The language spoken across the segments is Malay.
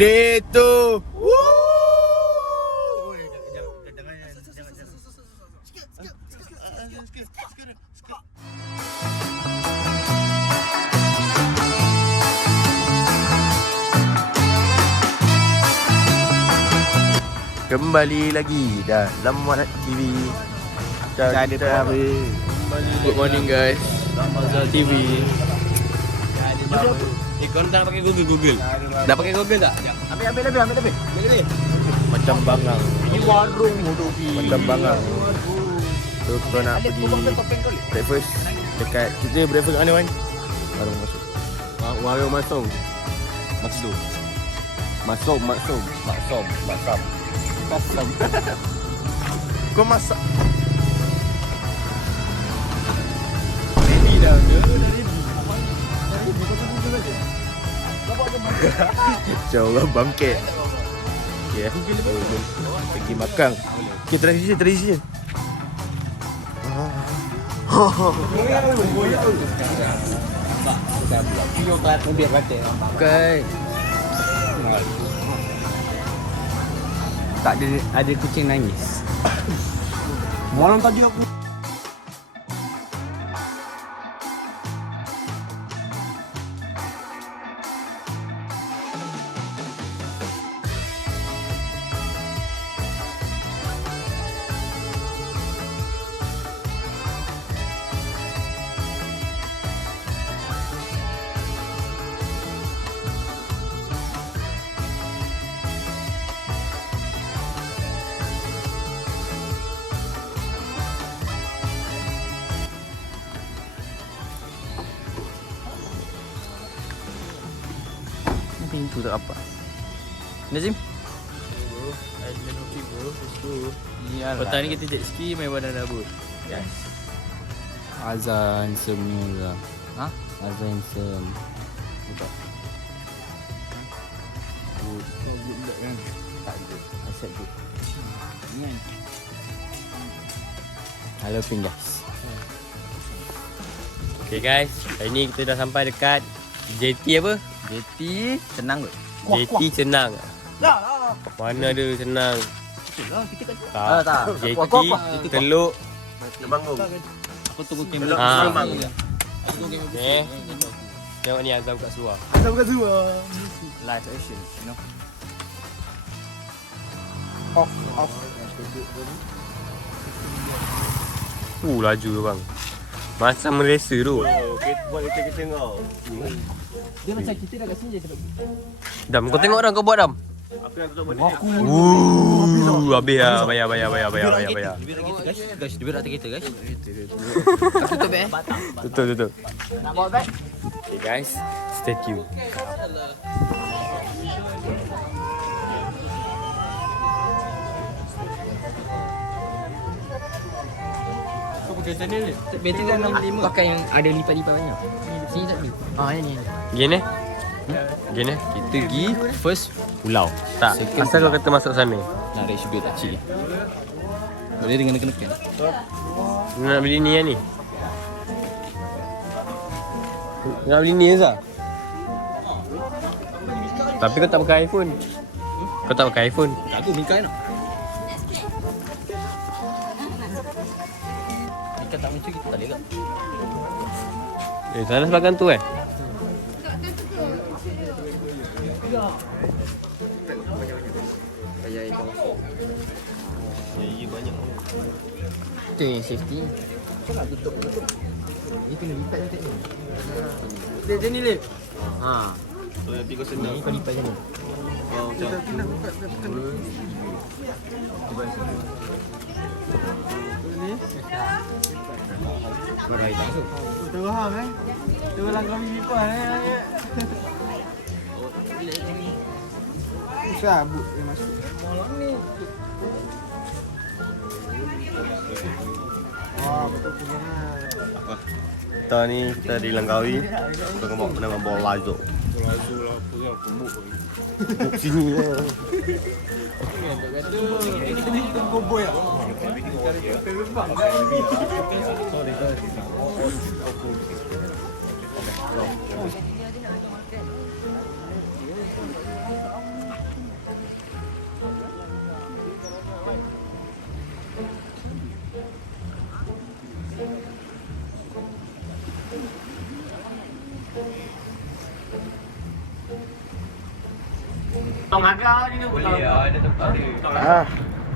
Day 2. Woo! Kembali lagi dalam Muat TV. Kita good morning guys. Ramazal TV. Kau dah pakai Google. Dah pakai Google tak? Ambil. Macam bangang. Ini warung Modovi. Macam bangang. So kita nak pergi breakfast dekat kita breakfast kat mana Wan? Warung masuk. Warung masuk. Maksum. Masam. Kau masak. Ready dah. Jauh orang bangkit. Okay. Pergi makan. Okay, tradisi. Okay. Tak ada kucing nangis. Malam tadi aku pintu tak apa. Nazim? Bro, I don't know bro. Let's go. Iyalah. Petang ni kita jet ski main banana boat. Yes. Azan semula. Azan sem. Betul. Good. Kau good tak kan? Tak good. Asyik good. Kan? Hello pin guys. Okay guys, hari ni kita dah sampai dekat JT apa? JT senang kot. JT senang. Mana ada senang? Tak. JT Teluk Temanggung. Aku tunggu kamera. Tengok ni Azam kat Suar. Live action, you know. Off. Laju tu bang. Macam Malaysia tu. Buat kita tengok. Dia macam kita dah kat sini je. Dam, kau tengok Dam, kau buat Dam. Apa yang aku buat ni? Habis lah. Bayar. Guys, dia nak kita guys. Tutup. Nak bawa beg? Okay guys, stay tune. Kau pakai channel ni? Betul dah 65. Pakai yang ada lipat-lipat banyak. Sini tak ni? Ni. Gini, kita pergi First pulau. tak. Asal kau kata masuk sana. Nak reach bill tak cik. Boleh dengan kena-kena. Nak beli ni kan ni? Nak beli ni Azhar? Tapi kau tak pakai iPhone. Aku Mika nak. Mika tak muncul kita tak boleh tak? Sana sebagian tu Itu yang safety. Kau nak tutup. Ni kena lipat ni tak ni. Dia ni lip. So nanti kau senang. Ni kau lipat je ni. Kena Baru air tak masuk. Tengok hang Tengok langkah lipat Sabut dia masuk. Malam ni. Betul punya. Apa? Kita ni kita di Langkawi. Kita mau menang bola Lazo. Lazo lah apa kan pemuk lagi. Pemuk sini lah. Ini kita koboi ah. Sorry. Potong agak ni. Boleh ada tempat dia.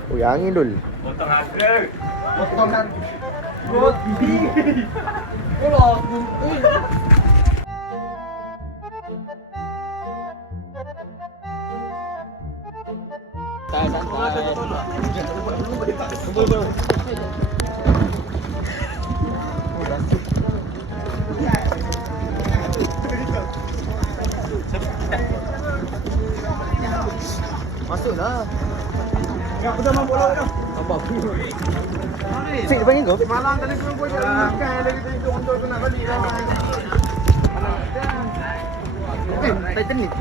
Oh, yang angin dul. Potong agak. Potongan. Roti. Kalau aku. Masuklah. Aku dah mampu lah dah. Nampak. Cik depan ni kau. Malang tadi aku buat makan lagi tu untuk aku nak balik lah. Titanic.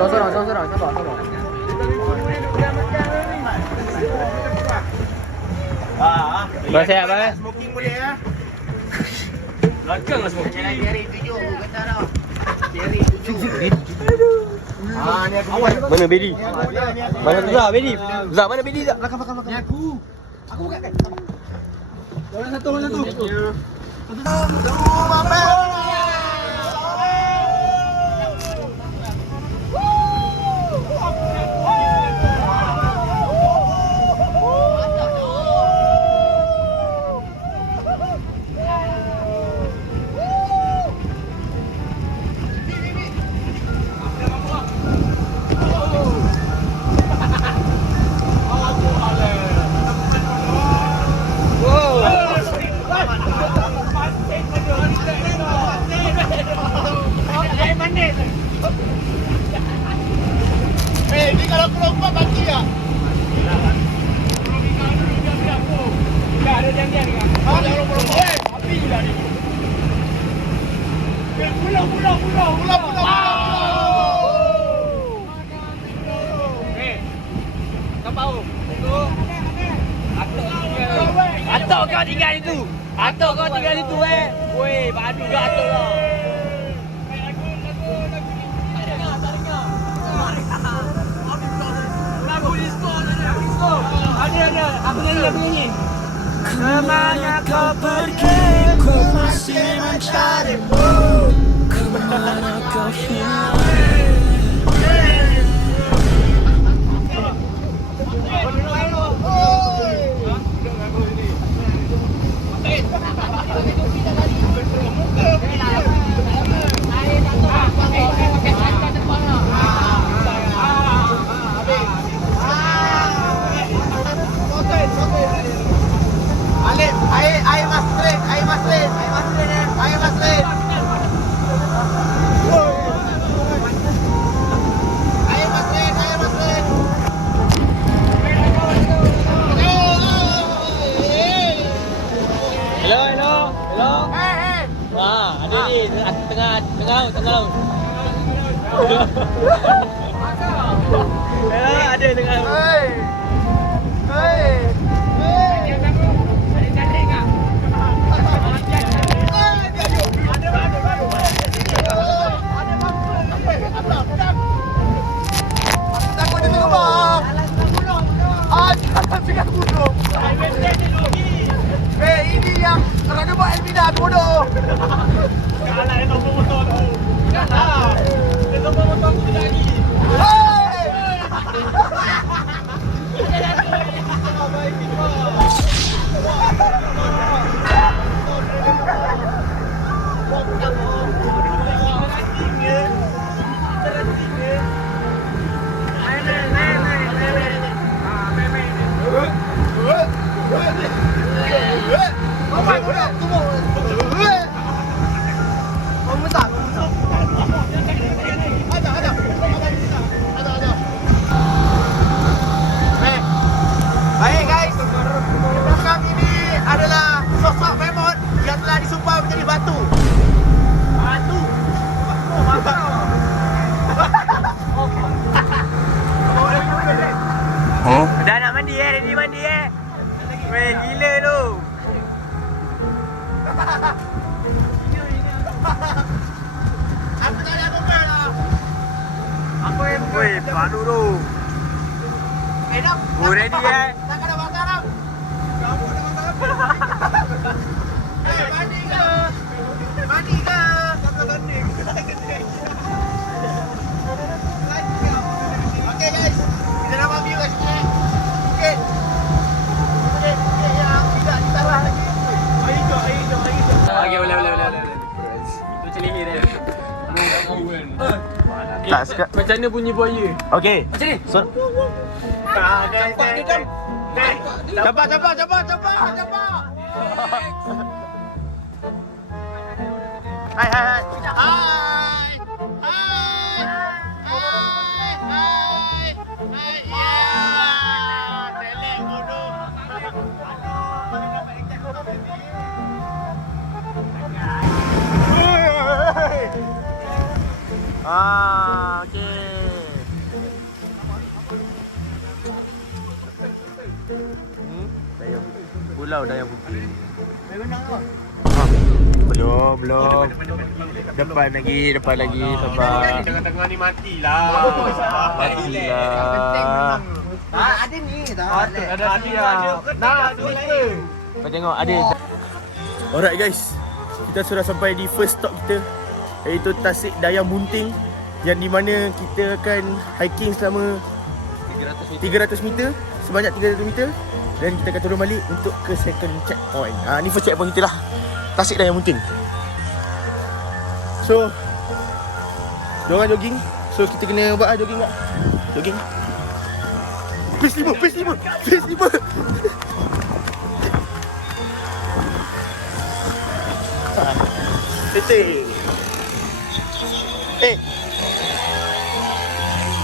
Sorang. Sabar. Bang siap bang. Smoking boleh ya? Belakanglah smoking. Cherry 7 aku kata dah. Cherry 7. Ni aku buat. Mana Bedi? Mana tu Zah Bedi? Zah mana Bedi Zah? Belakang. Ni aku. Aku buka kan? Orang satu. Satu, Mabel. Ni kalau aku lompat mati tak? Tak ada janjian kan? Ada lompat. Api pula ni. Pulau. Kau tahu? Atok kau tinggal itu. Weh, padu ke atok kau? Ada. Aku nyanyi. Kemana kau pergi? Ku masih mencarimu. Kemana kau hilang? Air masrin. Hello. Ada ni tengah laut. Ada tengah laut. Ini yang kerana buat Elvina bodoh. Kalah dia nombor motor tu. Kalah. Dia nombor motor tu tidak lagi. Baik guys, belakang ini adalah sosok Memot yang telah disumpah menjadi batu. Dah nak mandi ready mandi Weh, gila tu. Aku tak ada apa-apa lah. Weh, padu tu. Dah. Ready Tak ada makanan. Kamu ada makanan. Mandi ke? Tak ada mandi. Tak suka. Macam mana bunyi buaya? Okey. Macam ni. So, Capak. hai. Okey. Dayang pulau Dayang Putih. Belum. Depan lagi, sabar. Tengah-tengah ni matilah. Matilah. Ada ni. Ada dia. Nah, slipper. Kau tengok ada. Alright guys. Kita sudah sampai di first stop kita, iaitu Tasik Dayang Bunting, yang di mana kita akan hiking selama 300 meter, sebanyak 300 meter, dan kita akan turun balik untuk ke second checkpoint. Ni first checkpoint kita lah, Tasik Dayang Bunting. So, diorang jogging. So kita kena buat jogging tak? Jogging. Pace 5. Setting.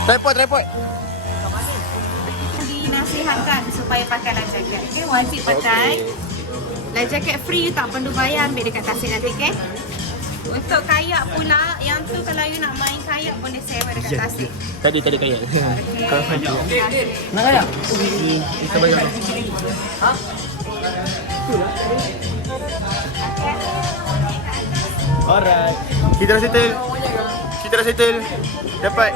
Tripod. Dinasihatkan supaya pakai life jacket. Okay, wajib pakai. Life jacket free, tak perlu bayar, ambil dekat Tasik nanti, okay? Untuk kayak pula, yang tu kalau you nak main kayak boleh sewa dekat Tasik. Tadi kayak. Okay. Nak kayak? Kita bayar. Alright. Kita dah settle. Dapat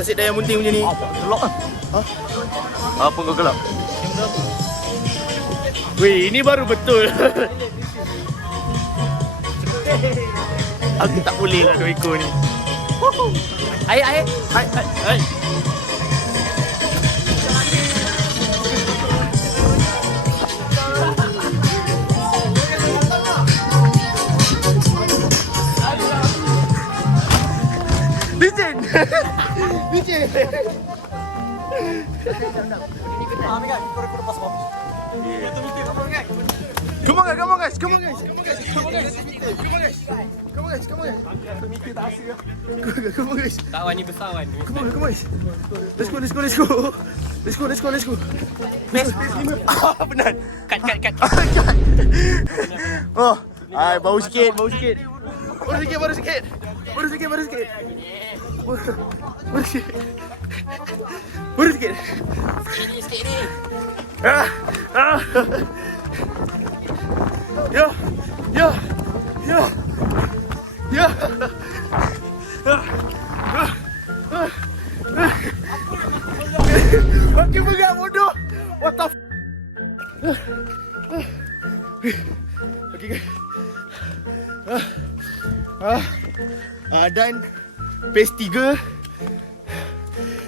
Tasik Dayang Bunting punya ni. Gelap ah. Apa kau gelap? Weh, ini baru betul. Aku tak boleh lah 2 ekor ni. Air. Hai. Licin. Come on guys. Come on guys. Tak Wan, ni besar Wan. Come on guys. Let's go. Best 5. Benar. Cut. Oh, bau sikit. Baru sikit. Ini sikit ni. Ya. Okey pegang bodoh. What the Okey guys. Dan pace 3,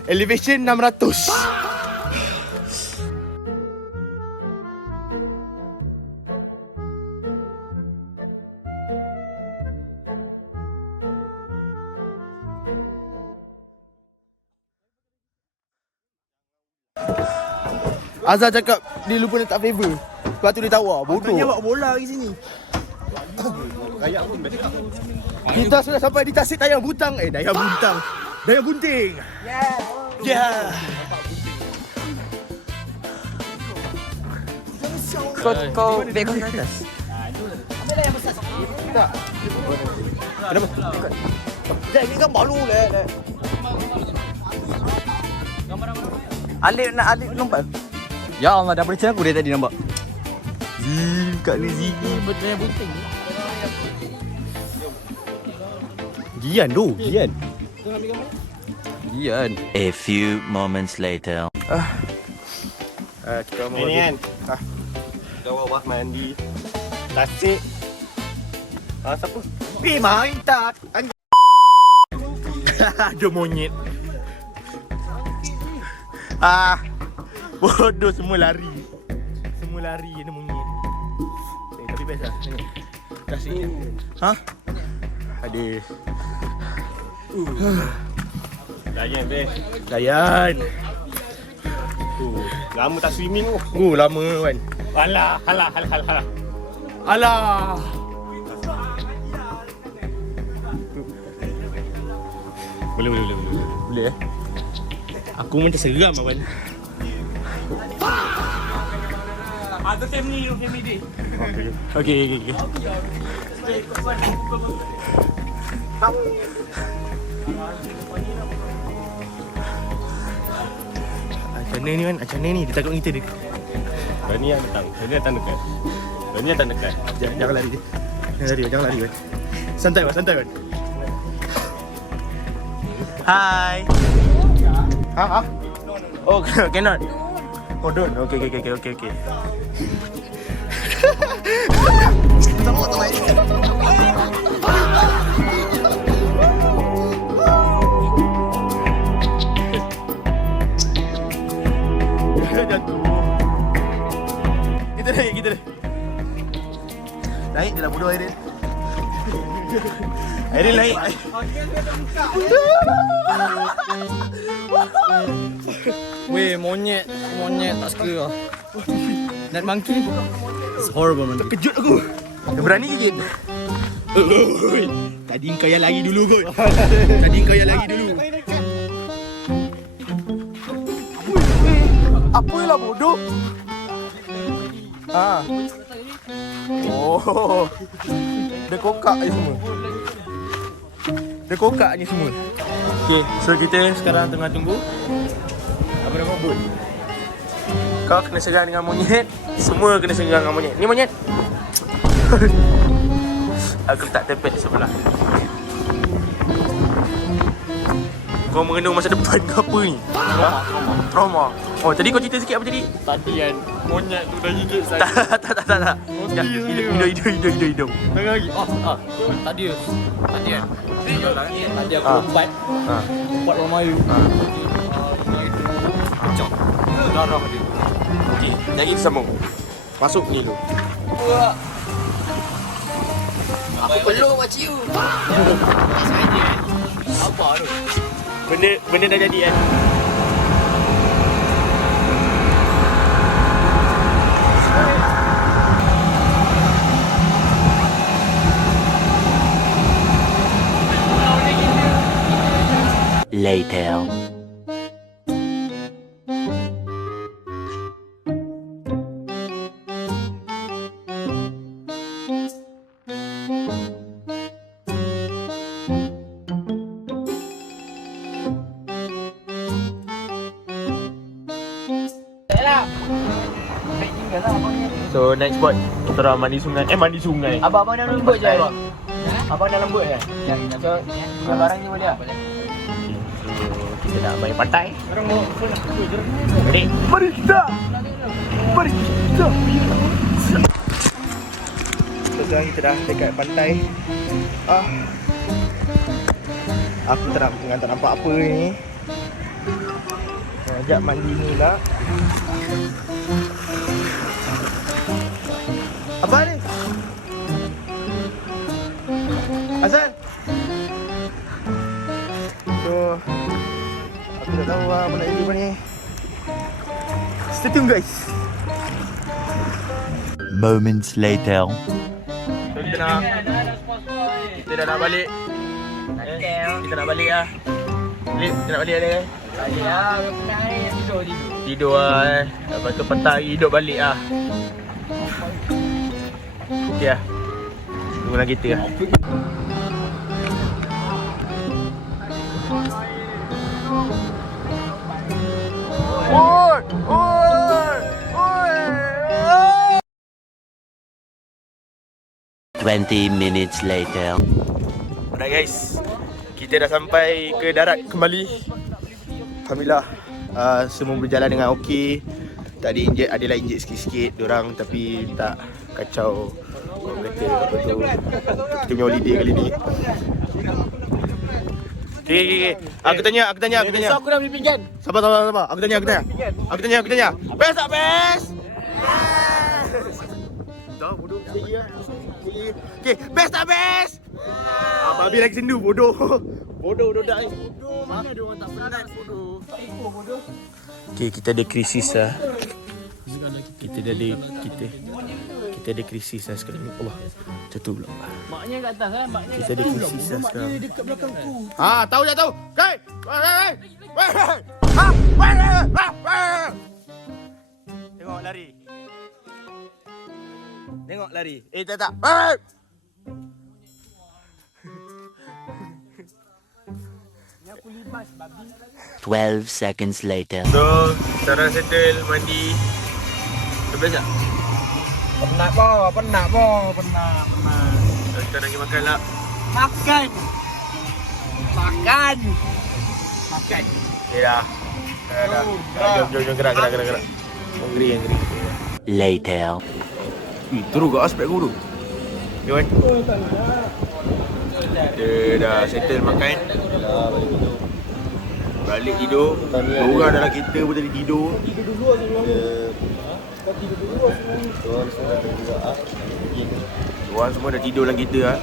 elevation 600. Azhar cakap dia lupa letak flavor. Lepas tu dia tawar. Bodoh. Dia bawa bola pergi sini. Kita sudah sampai di Tasik Dayang Bunting. Dayang Bunting. Yeah. Kau back ke atas. Kenapa? Jangan ni gambar lu lah. Alif nampak. Ya Allah, dah percaya aku dia tadi nampak. Kat ni Zee. Dayang Bunting. Gian. A few moments later. Kita mau Ini kan. Kita bawa mandi. Tasik. Siapa? main tak. Ada monyet. Bodoh, semua lari ada monyet. Tapi best lah. Tasik. Ada. Layan best. Layan. Lama tak swimming tu. Lama kan. Alah. Alah. Boleh. Boleh Aku macam seram Abang. Ada family dia. Okay. Macam mana ni? Dia takut kita dia. Berani yang datang. Berani datang dekat. Jangan lari dia. Jangan lari kan. Santai kan. Hai. Ha? Oh, cannot. Oh, don't. Okay. Jatuh. Kita naik. Naik dalam bodoh Airil. Airil naik. Weh, monyet tak suka lah. Night monkey. It's horrible man. Terkejut aku. Dia berani gigit. Tadi kau yang lari dulu kot. Apa lah bodoh? Oh. Dia kokak ni semua. Okay, so kita sekarang tengah tunggu. Apa nama bot? Kau kena serang dengan monyet. Semua kena serang dengan monyet. Ni monyet. Aku letak tepet di sebelah. Kau mengenung masa depan ke apa ni? Trauma. Oh, tadi kau cerita sikit apa tadi? Tadi kan monyet tu dah gigit saya. Tak. Hidung. Tengah lagi. Tadi kan. Tadi aku lompat. Lompat orang Melayu. Cok. Darah dia. Okey, jadi sambung. Masuk ni dulu. Aku peluk makcik you. Apa tu? Benda dah jadi kan. Later. So next spot kita orang mandi sungai. Abang dah lembut je abang. Abang dah lembut je. So, barang ni boleh tak? So kita nak main pantai. Sekarang mau nak kerja. Jadi mari kita. Sekarang kita dah dekat pantai. Aku tak nampak apa ni. Ajak mandi ni lah. Apa ni? Azan. So aku tak tahu apa nak jadi apa ni. Stay tune guys. Moments later. So kita dah nak balik. Kita nak balik lah. Kita nak balik kan? Balik lah, penat ni Tidur lah Lepas tu petang hari hidup balik lah. Okay lah. Tunggu lagi kita lah. Oi! 20 minutes later. Alright guys, kita dah sampai ke darat kembali. Alhamdulillah, semua berjalan dengan okey. Tadi adalah injet sikit-sikit diorang, tapi tak kacau. Orang kata apa tu, kita punya holiday kali ni. Okay. Aku tanya. So aku dah beli pinggan. Sabar. Aku tanya. Best tak best? Dah bodoh lagi lah. Okay, best tak best? Babi lagi sendu bodoh. Bodoh budak ni. Bodoh mana dia orang tak penat bodoh. Tak ikut bodoh. Okay, kita ada krisis lah. Kita ada krisis lah sekarang ni. Allah, jatuh pula. Maknya kat atas kan? Maknya Kita ada krisis lah sekarang. dia dekat belakang tu. Tahu dah tahu. Hey! Tengok lari. Tengok lari. Tak. 12 seconds later. So, sekarang settle mandi. Dah tak? Penat po. So, kita nak pergi makan lah. Makan. Okay dah. Jom gerak. Hungry. Later. Terus kat aspek guru. Jom kan? Kita dah settle makan. Balik tidur. Orang dalam kereta pun tadi tidur. Orang semua dah tidur dalam kereta lah.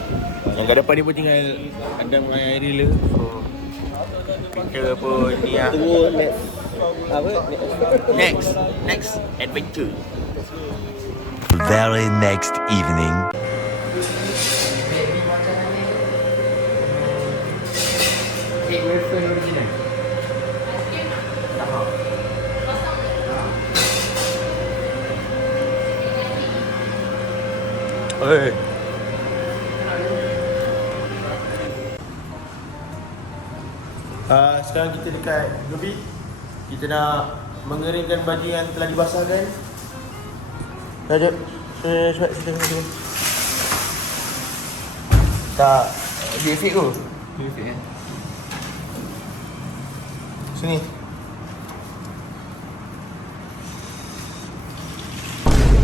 Yang kat depan ni pun tinggal Adam dengan Airil. So kita pun ni lah. Next adventure. Very next evening. Oi. Sekarang kita dekat Gobi. Kita nak mengeringkan baju yang telah dibasahkan. Jom. Sini. Tak. Dia fit tu. Sini.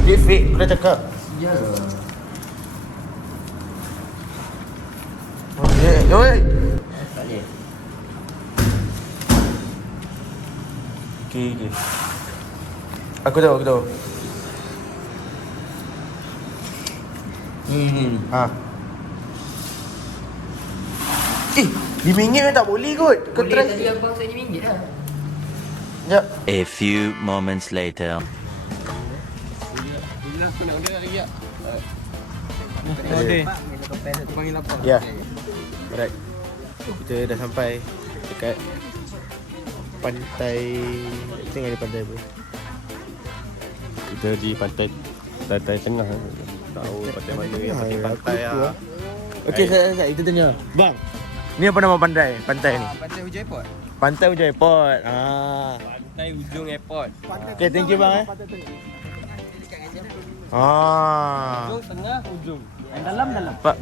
Dia fit, aku dah cakap. Ya. Oi. Tak boleh. Okay. Aku tahu. RM5 tak boleh kot. Kau Boleh try. tadi abang saya RM5 dah. Sekejap. A few moments later. Aku nak order lagi tak? Order. Aku panggil apa? Ya. Alright. Kita dah sampai dekat pantai. Tengok ada pantai apa. Kita di pantai tengah. Tahu pantai mana yang penting pantai lah. Okey, saya kita tanya. Bang, ni apa nama pantai? Pantai ni. Pantai Hujung Airport. Pantai Hujung Airport. Pantai Ujung Airport. Okey, thank you bang. Tengah ujung. Dalam. Pak.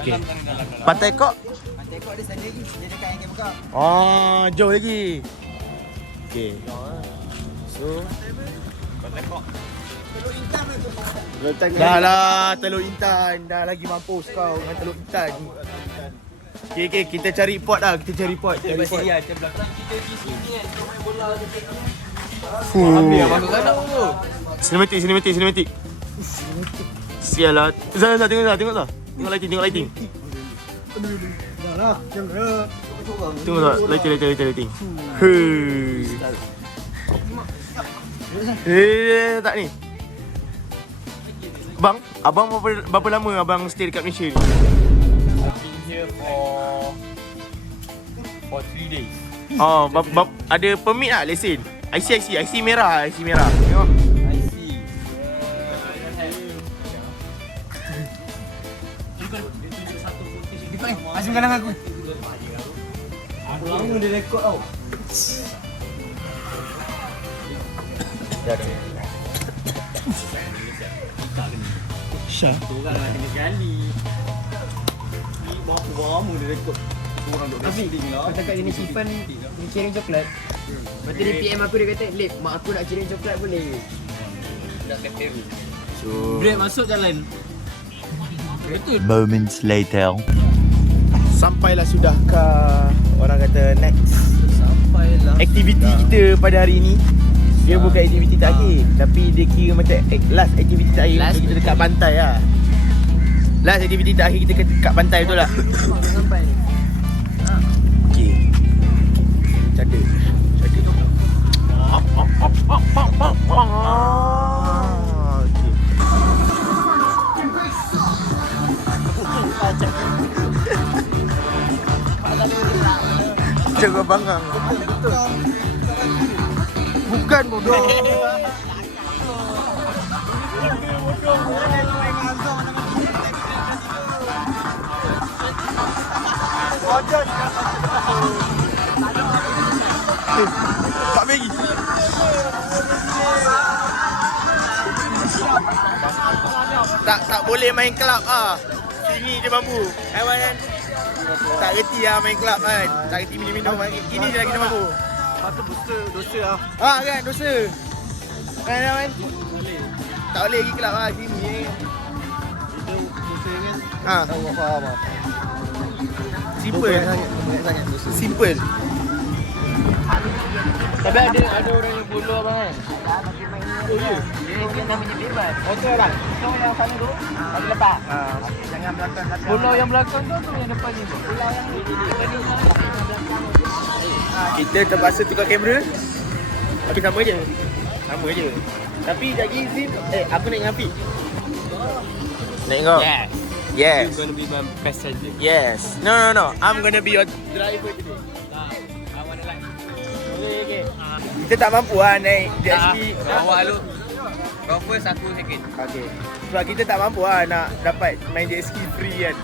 Okey. Pantai Kok? Pantai Kok ada sana lagi. Dia dekat yang Kebekak. Jauh lagi. Okey. So, Pantai Kok. dah lah Teluk Intan. Dah lagi mampus kau dengan Teluk Intan. Okey, kita cari pot dah. Kita cari pot. Macam belakang kita pergi sini kan. Kau main bola dekat. Habis Masuk sana tu. Sinematik. Sial lah. Zah, tengok lah. Tengok lighting. Dah lah. Jangan. Tengok tak? Lighting. Tak ni. Bang, abang berapa lama abang stay dekat Malaysia ni? I've been here for 3 days. Ada permit tak lesen? IC merah. Tengok. I see. Asyik kadang aku. Lama dia rekod tau. Syah. Orang lah kena sekali. Ni berapa lama dia rekod. Orang duk resting lah. Kau cakap jenis Sipan ni kirim coklat. Lepas tu dia PM aku, dia kata, Lip, mak aku nak kirim coklat boleh? Nak ke Peru. So, Break masuk jalan. Moments later. sampailah sudahkah orang kata next Sampailah. aktiviti kita pada hari ini. Dia bukan aktiviti terakhir, tapi dia kira macam last aktiviti terakhir untuk kita dekat pantai lah. Last aktiviti terakhir kita dekat pantai, betul tak? Sampai ni. Bangang. Bukan bodoh. Tak bagi. Tak boleh main kelab ah. Sini je mampu. Aiwan kan tak reti lah main kelab kan. Tak reti minum-minum. Ini je lagi kita mampu. Patut dosa lah. Kan dosa. Kan Aiwan? Tak boleh pergi kelab lah sini ni. Itu dosa kan. Allah faham lah. Simple. Banyak sangat dosa. Simple. Tapi ada orang yang bodoh abang kan? Oh ya. Dia namanya bebas. Okey abang. So yang sana tu, bagi lepas. Jangan belakang. Pulau yang belakang tu atau yang depan ni? Pulau yang ni. Kita terpaksa tukar kamera. Okey sama je. Sama je. Tapi lagi Zim, aku naik dengan Afiq. Naik kau? Yes. Yes. You're gonna be my passenger. Yes. No. I'm gonna be your driver today. I wanna like. Okay. Kita tak mampu lah naik jet ski. Awak lu. Kau first, aku second. Okay. Sebab kita tak mampu lah nak dapat main jet ski free kan.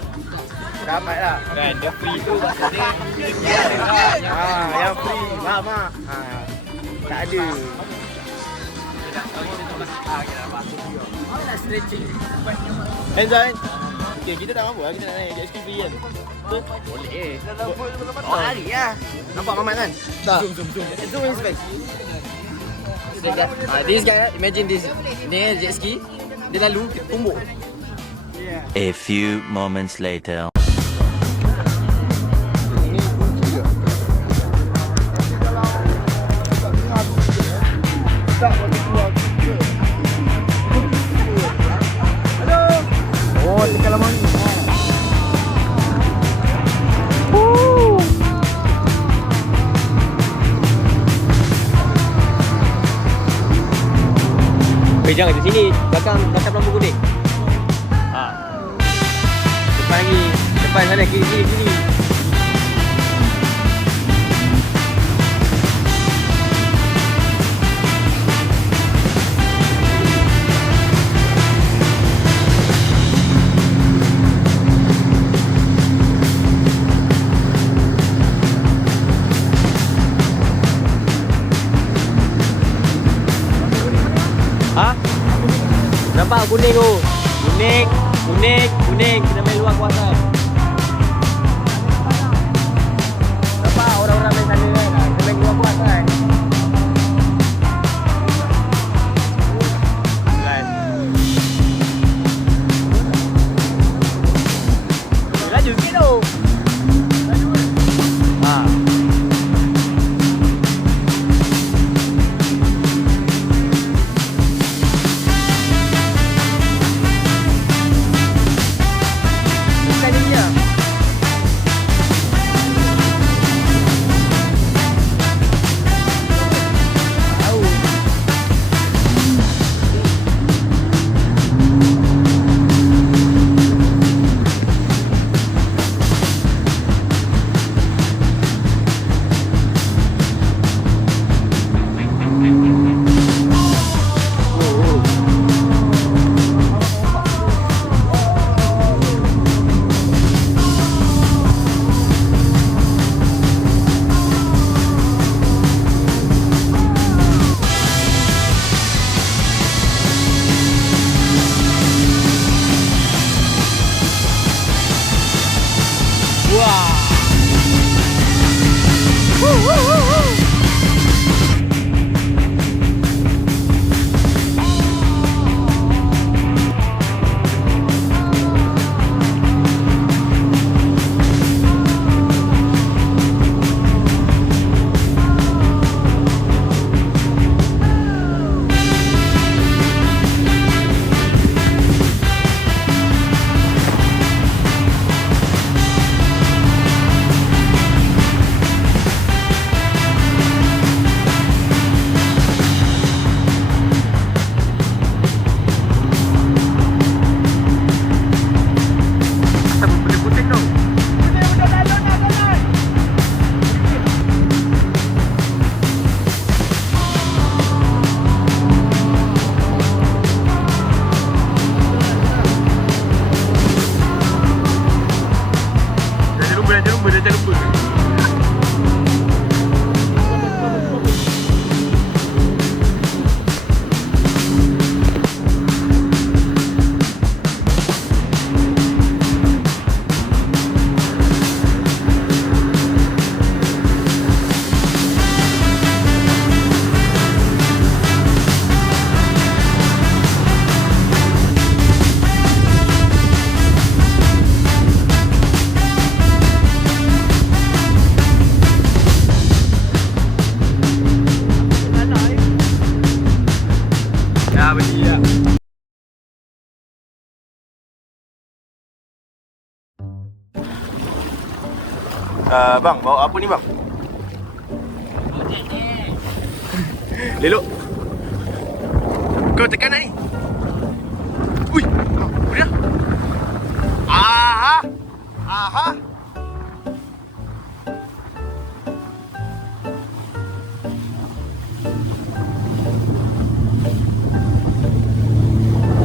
Dapat lah. Dan the free tu maksudnya Yang free. Mak. Tak ada. Hands on. Okay, kita tak mampu lah. Kita nak naik jet ski free kan. boleh. Oh, hari lah. Nampak Mamat kan? Tak. Zoom in space. This guy, imagine this. Dia jet ski. Dia lalu, dia tumbuk. A few moments later. Oh, tinggal lama ni. Jangan di sini, belakang lampu kuning. Depan lagi, depan sana, kiri. Nampak kuning tu. Kuning. Kita main luar kawasan. Nampak orang-orang main sana kan. Kita main luar kawasan. Laju sikit tu. Bukan dia. Bang, bawa apa ni bang? Lelok. Kau tekan nak ni? Ui, apa dia? Aha. Aha.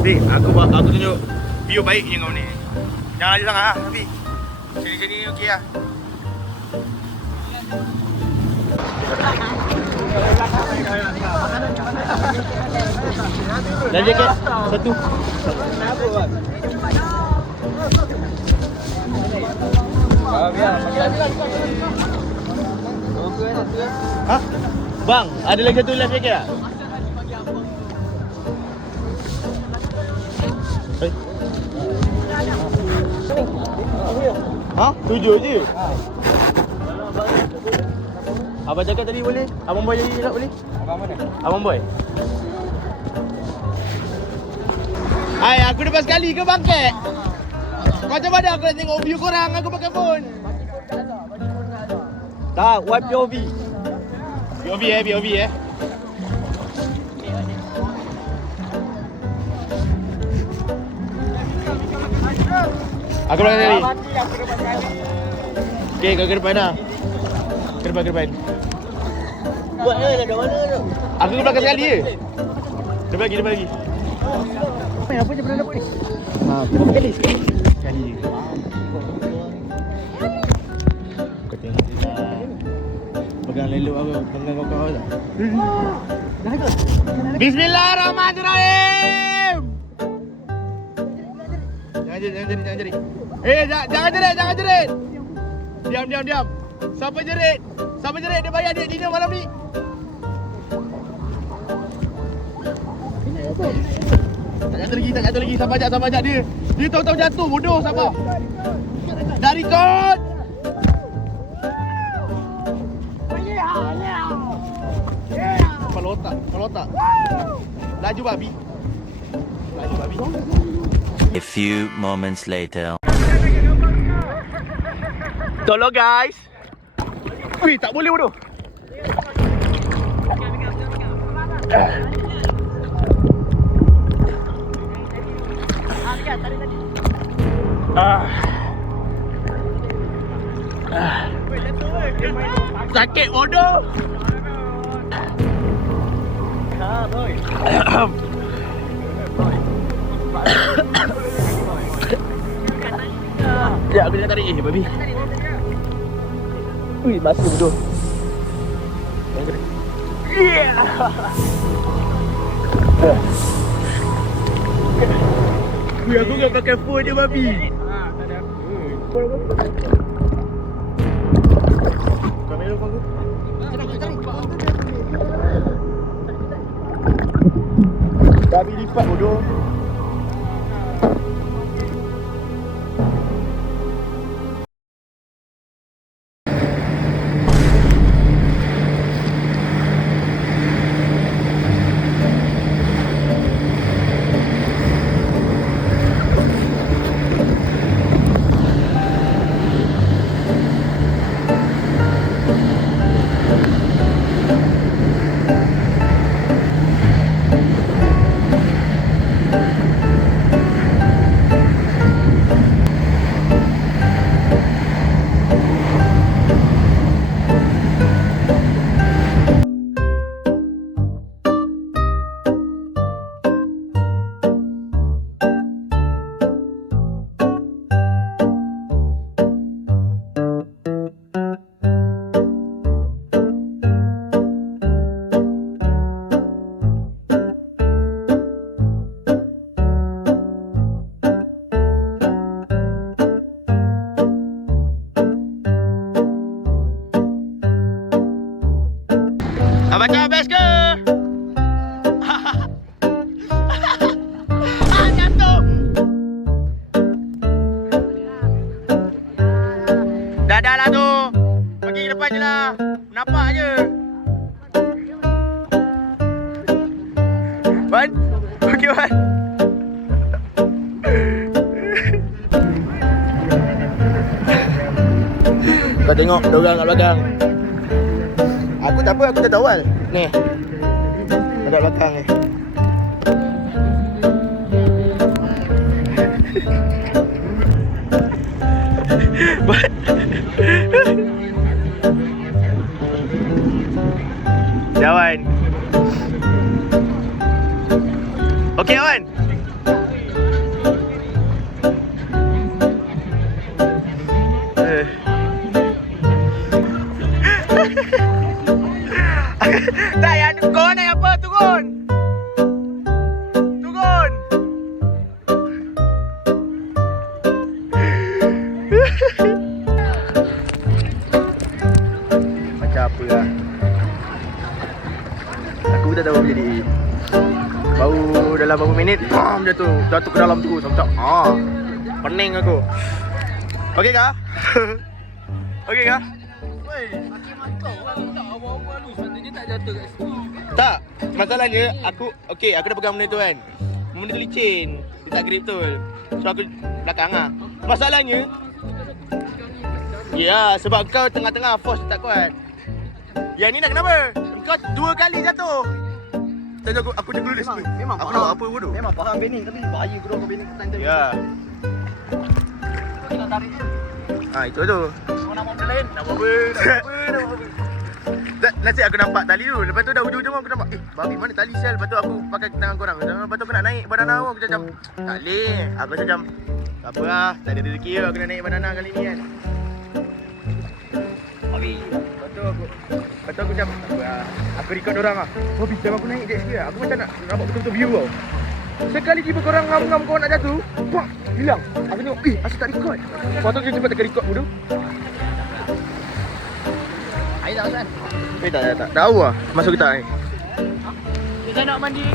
Ni, aku tunjuk view baiknya kau ni. Jangan laju sangat tapi sini-sini ni okey lah. Dan jaket satu. Ha? Bang, ada lagi satu life jacket tak? Ha? 7 je? Abang cakap tadi boleh? Abang boy jadi tak boleh? Abang mana? Abang boy. Hai, aku dapat sekali ke bangkit? Macam mana aku nak tengok view korang aku pakai phone? Tak, wipe POV. POV eh. Aku dapat sekali. Okey, kau ke depan dah. Ke depan. Buat dah mana tu? Aku ke belakang sekali je. Depan lagi. Main apa je pernah dapat ni? Berapa kali? Sekali je. Kau tengok. Pegang lelok aku, pegang kau tak? Dah ke? Bismillahirrahmanirrahim. Jangan jerit. Jangan jerit. Diam. Siapa jerit? Dia bayar dia dinner malam ni. Tak jatuh lagi. Sabar jap dia. Dia tahu-tahu jatuh, bodoh, sabar. Dah record. Kepala otak. Laju babi. A few moments later. Tolong guys. Wih, tak boleh bodoh. Sakit bodoh. Ya, aku nak tarik babi. Ui, masuk bodoh. Ui, aku kan pakai phone je babi. Tak ada apa. Kamera phone aku. Babi lipat bodoh. Abang best ke? Jatuh. Dah lah tu. Pergi ke depan je lah. Nampak je. Wan? Okey Wan. tengok diorang kat belakang. Aku tak apa, aku dah tahu kan. Ni. Ada belakang ni. Jawan. Okey Wan. Tak, yang kau naik apa? Turun. Turun. Macam apa lah. Aku tak tahu apa jadi. Baru dalam beberapa minit, bam, jatuh ke dalam tu. Macam pening aku. Okey kah? Okey kah? Tak, masalahnya aku aku dah pegang benda tu kan. Benda tu licin, dia tak grip betul. So aku belakang lah. Masalahnya ya, sebab kau tengah-tengah force tak kuat. Yang ni nak kenapa? Kau 2 kali jatuh. Tanya aku cakap dulu dia situ. Memang aku faham. nak buat apa bodoh? Memang faham bending tapi bahaya bro kau bending time tu. Ya. Kita tarik tu. Itu tu. Kau nak buat lain, nak buat apa? Nasib aku nampak tali tu. Lepas tu dah hujung-hujung aku nampak, babi mana tali sel. Lepas tu aku pakai tangan korang. Lepas tu aku nak naik banana aku macam tak boleh. Aku macam tak apa lah, tak ada rezeki aku nak naik banana kali ni kan. Babi. Lepas tu aku macam tak apa lah. Aku record dorang lah. Babi jam aku naik jet sikit lah. Aku macam nak nampak betul-betul view tau. Sekali tiba korang ngam-ngam korang nak jatuh, pak, hilang. Aku tengok, asal tak record. Lepas tu kita cepat tekan record bodoh. Air tak kan? Tak tahu lah masuk ke tak ni. Kita nak mandi.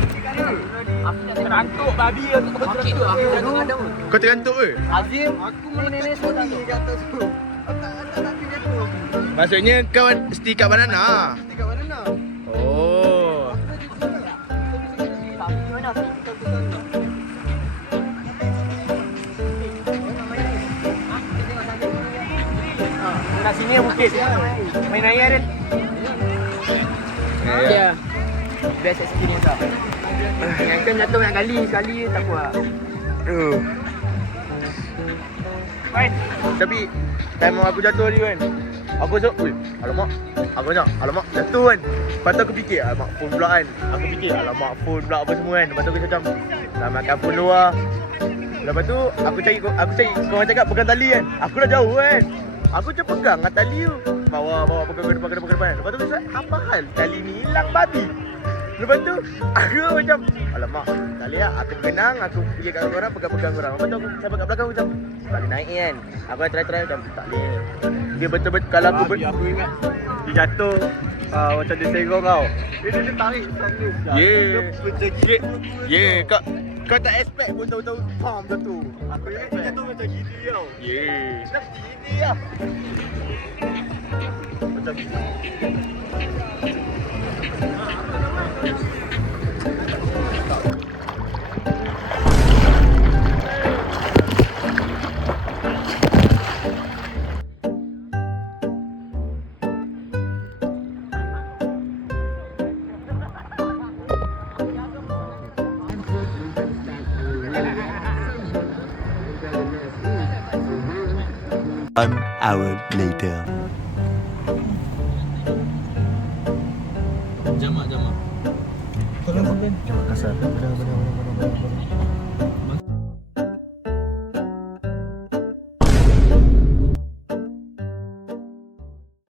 Aku nak terantuk babi aku terantuk. Aku jangan ada pun. Kau terantuk ke? Azim, aku nenek sendiri kat atas tu. Tak nak pergi tu. Maksudnya kau stick kat banana. Dekat mana? Oh. Mana sih? Nak sini bukit. Main air dia. Ya. Best experience lah. Yang kan jatuh banyak kali, sekali tak kuat. Tapi time aku jatuh tadi kan, aku macam, alamak. Aku macam, alamak, jatuh kan. Lepas tu aku fikir, alamak phone pula kan. Aku fikir, alamak phone pula apa semua kan. Lepas tu aku macam, selamatkan phone luar. Lepas tu aku cari korang cakap pegang tali kan. Aku dah jauh kan. Aku macam pegang kat tali tu. Bawa pegang ke depan. Lepas tu aku cakap, apa hal tali ni hilang babi. Lepas tu aku macam, alamak, tak boleh lah. Aku berkenang, aku pergi kat korang, pegang-pegang korang. Lepas tu aku sampai kat belakang aku macam, tak boleh naik kan. Aku try macam, tak boleh. Dia betul-betul, kalau aku Aku ingat dia jatuh macam dia serong kau. Dia tarik sanggup. Kau tak expect pun tahu-tahu pam jatuh. Aku ingat dia jatuh macam gini tau. Macam gini lah. Macam gini. One hour later. Jamak kasar. Benar.